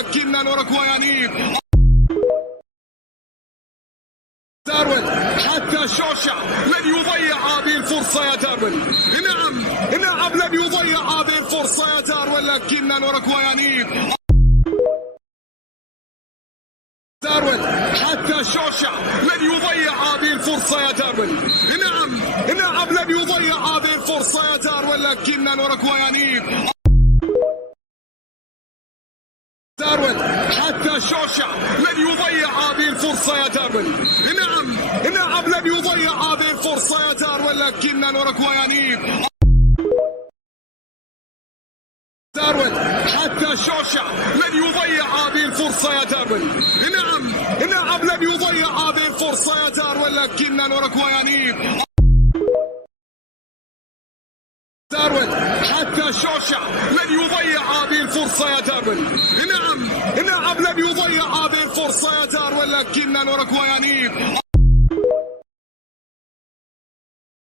ولكن نوركوا يانيب داروين حتى شوشع لن يضيع هذه الفرصة يا داروين. نعم لن يضيع هذه الفرصة يا داروين، لكن نوركوا يانيب داروين حتى شوشع لن يضيع هذه الفرصة يا داروين. نعم لن يضيع هذه الفرصة يا داروين، لكن نوركوا يانيب داروين حتى شوشع لن يضيع هذه الفرصة يا داروين. نعم لن يضيع هذه الفرصة يا داروين، لكن نوركوا يانيب داروين حتى شوشع لن يضيع هذه الفرصة يا داروين. نعم لن يضيع هذه الفرصة يا داروين، لكن نوركوا يانيب داروين حتى شوشع لن يضيع هذه الفرصة يا داروين. نعم لن يضيع هذه الفرصة يا داروين، لكن نوركوا يانيب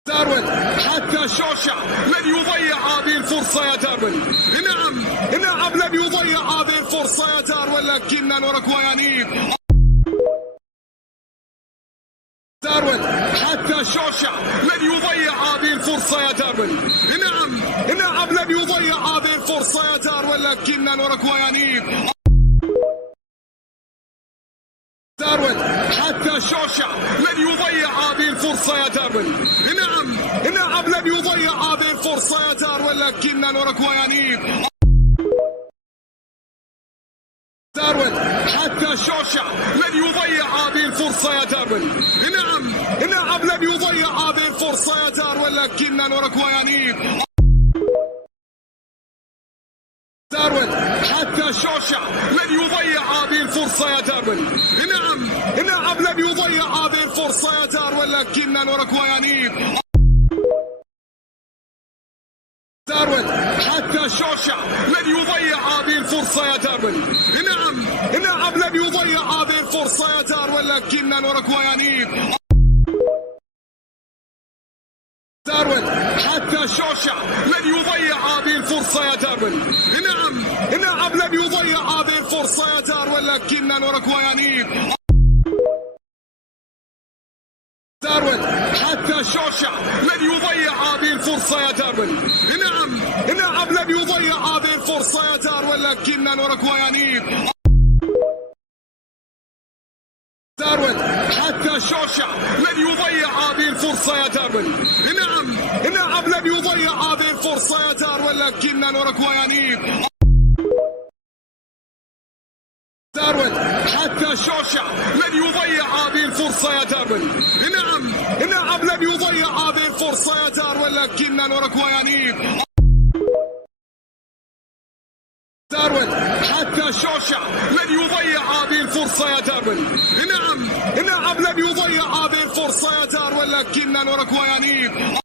داروين حتى شوشع لن يضيع هذه الفرصة يا داروين. نعم لن يضيع هذه الفرصة يا داروين، لكن نوركوا يانيب داروين حتى شوشع لن يضيع هذه الفرصة يا داروين. نعم لن يضيع هذه الفرصة يا داروين، لكن نوركوا يانيب داروين حتى شوشع لن يضيع هذه الفرصة يا داروين. نعم لن يضيع هذه الفرصة يا داروين، لكن نوركوا يانيب داروين حتى شوشع لن يضيع هذه الفرصة يا داروين. نعم لن يضيع هذه الفرصة يا داروين، لكن نوركوا يانيب داروين حتى شوشع لن يضيع هذه الفرصة يا داروين. نعم لن يضيع هذه الفرصة يا داروين، لكن نوركوا يانيب داروين حتى شوشع لن يضيع هذه الفرصة يا داروين. نعم لن يضيع هذه الفرصة يا داروين، لكن نوركوا يانيب داروين حتى شوشع لن يضيع هذه الفرصة يا داروين. نعم لن يضيع هذه الفرصة يا داروين، لكن نوركوا يانيب داروين حتى شوشع لن يضيع هذه الفرصة يا داروين. نعم لن يضيع هذه الفرصة يا داروين، لكن نوركوا يانيب داروين حتى شوشع لن يضيع هذه الفرصة يا داروين. نعم لن يضيع هذه الفرصة يا داروين، لكن نوركوا يانيب داروين حتى شوشع لن يضيع هذه الفرصة يا داروين. نعم لن يضيع هذه الفرصة يا داروين، لكن نوركوا يانيب داروين حتى شوشع لن يضيع هذه الفرصة يا داروين. نعم لن يضيع هذه الفرصة يا داروين، لكن نوركوا يانيب